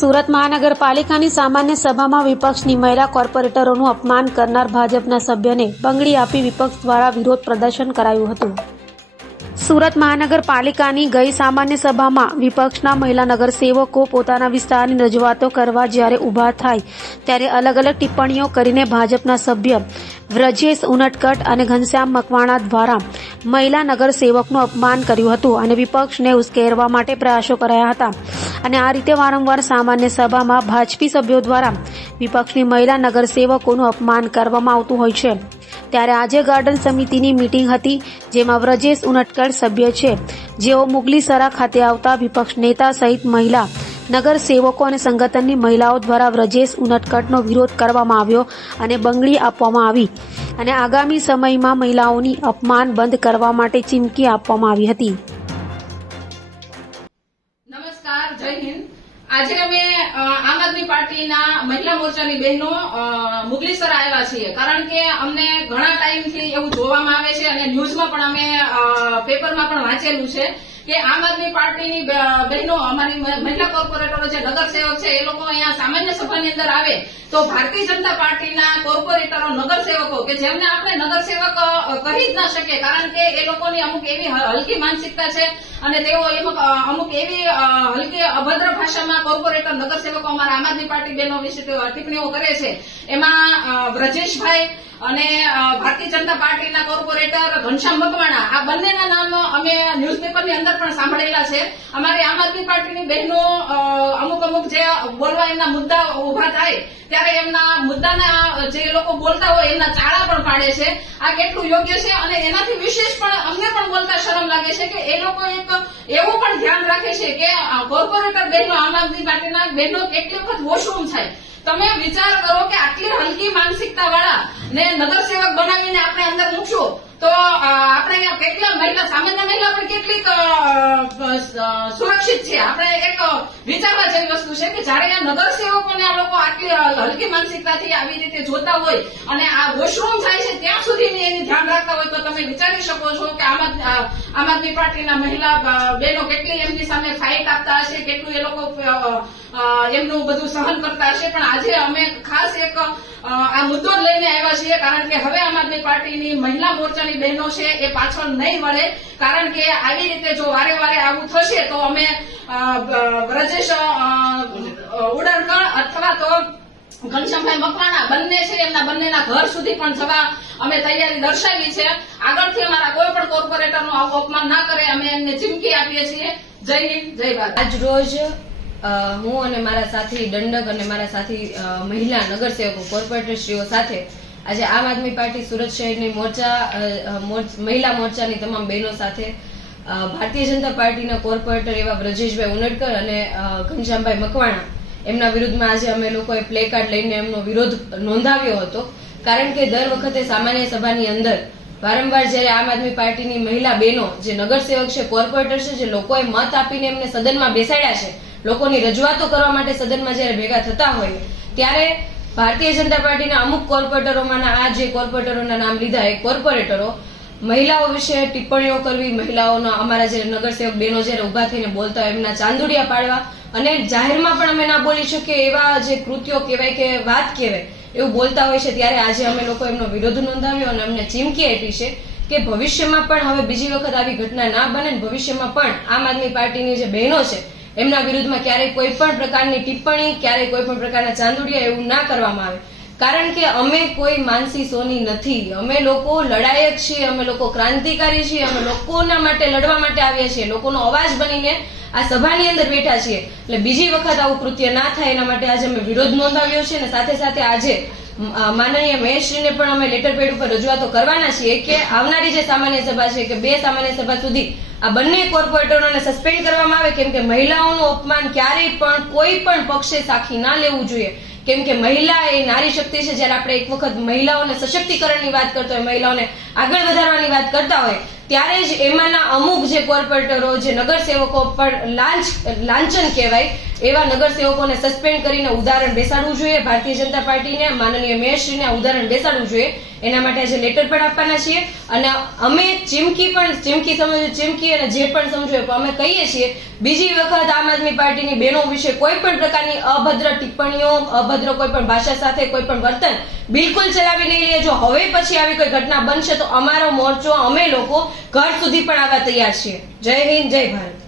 સુરત મહાનગરપાલિકાની સામાન્ય સભામાં વિપક્ષની મહિલા કોર્પોરેટરોનું અપમાન કરનાર ભાજપના સભ્યને બંગડી આપી વિપક્ષ દ્વારા વિરોધ પ્રદર્શન કરાયું હતું. સુરત મહાનગરપાલિકાની ગઈ સામાન્ય સભામાં વિપક્ષના મહિલા નગરસેવકો પોતાના વિસ્તારની રજૂઆતો કરવા જ્યારે ઊભા થાય ત્યારે અલગ અલગ ટિપ્પણીઓ કરીને ભાજપના સભ્ય વ્રજેશ ઉનટકટ અને ઘનશ્યામ મકવાણા દ્વારા મહિલા નગરસેવકનું અપમાન કર્યું હતું અને વિપક્ષને ઉશ્કેરવા માટે પ્રયાસો કરાયા હતા. અને આ રીતે વારંવાર સામાન્ય સભામાં ભાજપી સભ્યો દ્વારા વિપક્ષની મહિલા નગરસેવકોનું અપમાન કરવામાં આવતું હોય છે. ત્યારે આજે ગાર્ડન સમિતિની મીટિંગ હતી, જેમાં વ્રજેશ ઉનટકટ સભ્ય છે, જેઓ મુગલીસરા ખાતે આવતા વિપક્ષ નેતા સહિત મહિલા નગરસેવકો અને સંગઠનની મહિલાઓ દ્વારા વ્રજેશ ઉનટકટનો વિરોધ કરવામાં આવ્યો અને બંગડી આપવામાં આવી અને આગામી સમયમાં મહિલાઓની અપમાન બંધ કરવા માટે ચીમકી આપવામાં આવી હતી. નમસ્કાર, જય હિન્દ. આજે અમે આમ આદમી પાર્ટીના મહિલા મોરચાની બહેનો મુગલીસર આવ્યા છીએ, કારણ કે અમને ઘણા ટાઈમથી એવું જોવામાં આવે છે અને ન્યૂઝમાં પણ અમે પેપરમાં પણ વાંચેલું છે કે આમ આદમી પાર્ટીની બહેનો, અમારી મહિલા કોર્પોરેટરો જે નગરસેવક છે, એ લોકો અહીંયા સામાન્ય સભાની અંદર આવે તો ભારતીય જનતા પાર્ટીના કોર્પોરેટરો, નગરસેવકો કે જેમને આપણે નગરસેવક કહી જ ના શકીએ, કારણ કે એ લોકોની અમુક એવી હલકી માનસિકતા છે અને તેઓ અમુક એવી હલકી અભદ્ર ભાષામાં કોર્પોરેટર, નગરસેવકો અમારા આમ આદમી પાર્ટી બહેનો વિશે ટિપ્પણીઓ કરે છે. એમાં વ્રજેશભાઈ અને ભારતીય જનતા પાર્ટીના કોર્પોરેટર ઘનશ્યામ મકવાણા, આ બંનેના નામ અમે ન્યૂઝપેપરની અંદર પણ સાંભળેલા છે. અમારી આમ આદમી પાર્ટીની બહેનો અમુક જે બોલવા એમના મુદ્દા ઉભા થાય ત્યારે એમના મુદ્દાના જે લોકો બોલતા હોય એમના ચાળા પણ પાડે છે. આ કેટલું યોગ્ય છે અને એનાથી વિશેષ પણ અમને પણ બોલતા શરમ લાગે છે કે એ લોકો એક એવું પણ ધ્યાન રાખે છે કે કોર્પોરેટર બહેનો, આમ આદમી પાર્ટીના બહેનો કેટલી વખત વોશરૂમ થાય. તમે વિચાર કરો કે આટલી હલકી માનસિકતા વાળા ને નગરસેવક બનાવીને આપણે અંદર મૂકશું તો આપણે અહીંયા કેટલા મહિલા, સામાન્ય મહિલા પણ કેટલીક સુરક્ષિત છે. આપણે એક વિચારવા જેવી વસ્તુ છે કે જયારે આ નગરસેવકોને આ લોકો આટલી હલકી માનસિકતાથી આવી રીતે જોતા હોય અને આ વોશરૂમ થાય છે ત્યાં સુધી એની ધ્યાન રાખતા હોય તો તમે વિચારી શકો છો કે આમ આદમી પાર્ટીના મહિલા બહેનો કેટલી એમની સામે ફાઇટ આપતા હશે, કેટલું એ લોકો એમનું બધું સહન કરતા હશે. પણ આજે અમે ખાસ એક આ મુદ્દો લઈને આવ્યા છીએ, કારણ કે હવે આમ આદમી પાર્ટીની મહિલા મોરચાની બહેનો છે એ પાછળ નહીં મળે, કારણ કે આવી રીતે જો વારે વારે આવું થશે તો અમે વ્રજેશ ઉનટકટ અથવા તો ઘનશ્યામભાઈ મકવાણા બંને છે, એમના બંનેના ઘર સુધી પણ જવા અમે તૈયારી દર્શાવી છે. આગળથી અમારા કોઈ પણ કોર્પોરેટરનું આવું અપમાન ના કરે, અમે એમને ચીમકી આપીએ છીએ. જય હિન્દ, જય ભારત. આજ રોજ હું અને મારા સાથી દંડક અને મારા સાથી મહિલા નગરસેવકો, કોર્પોરેટરશ્રીઓ સાથે આજે આમ આદમી પાર્ટી સુરત શહેરની મહિલા મોરચાની તમામ બહેનો સાથે ભારતીય જનતા પાર્ટીના કોર્પોરેટર એવા વ્રજેશભાઈ ઉનટકટ અને ઘનશ્યામભાઈ મકવાણા એમના વિરુદ્ધમાં આજે અમે લોકોએ પ્લે કાર્ડ લઈને એમનો વિરોધ નોંધાવ્યો હતો. કારણ કે દર વખતે સામાન્ય સભાની અંદર વારંવાર જયારે આમ આદમી પાર્ટીની મહિલા બહેનો જે નગરસેવક છે, કોર્પોરેટર છે, જે લોકોએ મત આપીને એમને સદનમાં બેસાડ્યા છે, લોકોની રજૂઆતો કરવા માટે સદનમાં જયારે ભેગા થતા હોય ત્યારે ભારતીય જનતા પાર્ટીના અમુક કોર્પોરેટરોમાંના આ જે કોર્પોરેટરોના નામ લીધા એ કોર્પોરેટરો મહિલાઓ વિશે ટિપ્પણીઓ કરવી, મહિલાઓના અમારા જે નગરસેવક બહેનો જયારે ઉભા થઈને બોલતા હોય એમના ચાંદુડિયા પાડવા અને જાહેરમાં પણ અમે ના બોલી શકીએ એવા જે કૃત્યો કહેવાય કે વાત કહેવાય એવું બોલતા હોય છે. ત્યારે આજે અમે લોકો એમનો વિરોધ નોંધાવ્યો અને અમને ચીમકી આપી છે કે ભવિષ્યમાં પણ હવે બીજી વખત આવી ઘટના ના બને, ભવિષ્યમાં પણ આમ આદમી પાર્ટીની જે બહેનો છે એમના વિરુદ્ધમાં ક્યારેય કોઈ પણ પ્રકારની ટિપ્પણી, ક્યારેય કોઈ પણ પ્રકારના ચાંદુડિયા એવું ના કરવામાં આવે. કારણ કે અમે કોઈ માનસી સોની નથી, અમે લોકો લડાયક છીએ, અમે લોકો ક્રાંતિકારી છીએ, અમે લોકોના માટે લડવા માટે આવ્યા છીએ, લોકોનો અવાજ બનીને આ સભાની અંદર બેઠા છીએ. એટલે બીજી વખત આવું કૃત્ય ના થાય એના માટે આજે અમે વિરોધ નોંધાવ્યો છે અને સાથે સાથે આજે માનનીય મહેશશ્રીને પણ અમે લેટર પેડ ઉપર રજૂઆતો કરવાના છીએ કે આવનારી જે સામાન્ય સભા છે કે 2 સામાન્ય સભા સુધી આ બંને કોર્પોરેટરોને સસ્પેન્ડ કરવામાં આવે, કેમ કે મહિલાઓનું અપમાન ક્યારેય પણ કોઈ પણ પક્ષે સાખી ના લેવું જોઈએ. કેમ કે મહિલા એ નારી શક્તિ છે. જયારે આપણે એક વખત મહિલાઓને સશક્તિકરણની વાત કરતા હોય, મહિલાઓને આગળ વધારવાની વાત કરતા હોય ત્યારે જ એમાંના અમુક જે કોર્પોરેટરો, જે નગરસેવકો પર લાંછન કહેવાય એવા નગરસેવકોને સસ્પેન્ડ કરીને ઉદાહરણ બેસાડવું જોઈએ. ભારતીય જનતા પાર્ટીને માનનીય મેયરશ્રીને આ ઉદાહરણ બેસાડવું જોઈએ. એના માટે આજે લેટર પણ આપવાના છીએ અને અમે ચીમકી સમજો ચીમકી અને જે પણ સમજો અમે કહીએ છીએ બીજી વખત આમ આદમી પાર્ટીની બહેનો વિશે કોઈ પણ પ્રકારની અભદ્ર ટિપ્પણીઓ, અભદ્ર કોઈ પણ ભાષા સાથે કોઈ પણ વર્તન બિલકુલ ચલાવી નહીં લઈએ. જો હવે પછી આવી કોઈ ઘટના બનશે તો અમારો મોરચો અમે લોકો ઘર સુધી પણ આવવા તૈયાર છીએ. જય હિન્દ, જય ભારત.